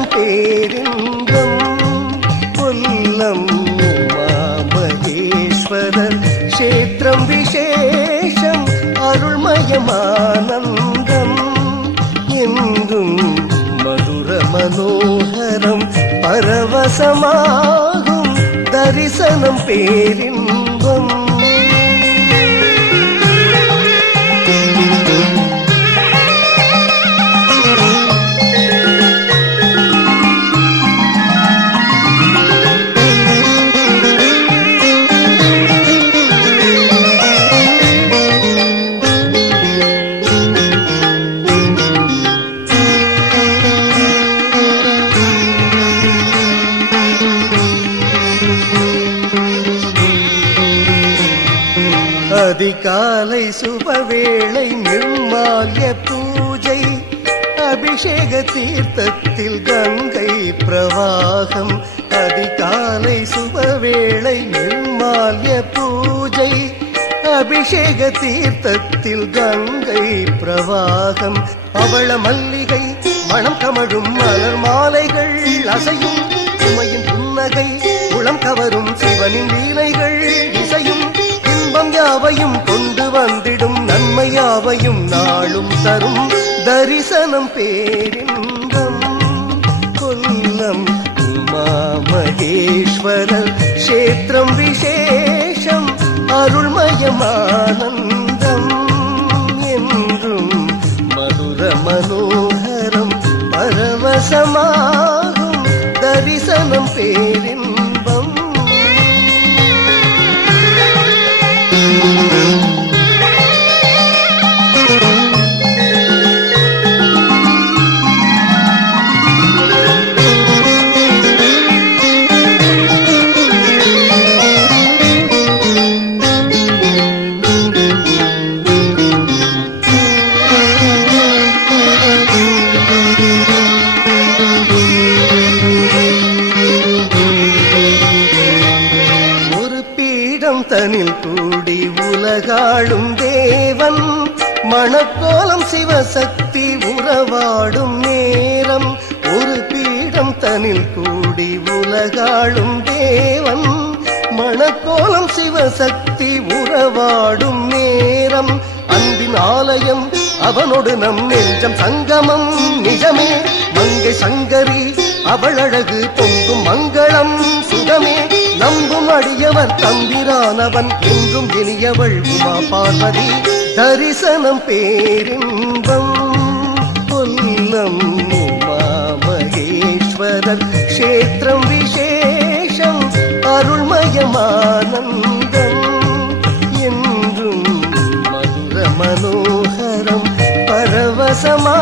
தரிசனம் பேரின்பம். கொல்லம் உமாமகேஸ்வரர் க்ஷேத்திரம் விசேஷம் அருள்மயமானந்தம். என்றும் மதுர மனோகரம் பரவசமாகும் தரிசனம் பேரின்பம். அதிகாலை சுபவேளை நிர்மால்ய பூஜை அபிஷேக தீர்த்தத்தில் கங்கை பிரவாகம். அதிகாலை சுபவேளை நிர்மால்ய பூஜை அபிஷேக தீர்த்தத்தில் கங்கை பிரவாகம். அவள மல்லிகை மணம் கமழும் மலர் மாலைகள் அசையும் உமையின் புன்னகை உளம் கவரும் சிவனின் லீலைகள் இசையும் இன்பம் யாவையும் கொண்டு வந்திடும் நன்மை யாவையும் நாளும் தரும் தரிசனம் பேரின்பம். கொல்லம் உமாமகேஸ்வரர் க்ஷேத்திரம் விசேஷம் அருள்மயமானந்தம். என்றும் மதுர மனோகரம் பரவசமாகும் தரிசனம் பேரின்பம். தனில் கூடி உலகாளும் தேவன் மணக்கோலம் சிவசக்தி உறவாடும் நேரம். ஒரு பீடம் தனில் கூடி உலகாளும் தேவன் மணக்கோலம் சிவசக்தி உறவாடும் நேரம். அன்பின் ஆலயம் அவனோடு நம் நெஞ்சம் சங்கமம் நிஜமே. மங்கை சங்கரி அவளழகு பொங்கும் மங்களம் சுகமே. நம்பும் அடியவர் தம்பிரானவன் என்றும் இனியவள் உமா பார்வதி தரிசனம் பேரின்பம். கொல்லம் உமாமகேஸ்வரர் க்ஷேத்திரம் விசேஷம் அருள்மயமானந்தம். என்றும் மதுர மனோகரம் பரவசமா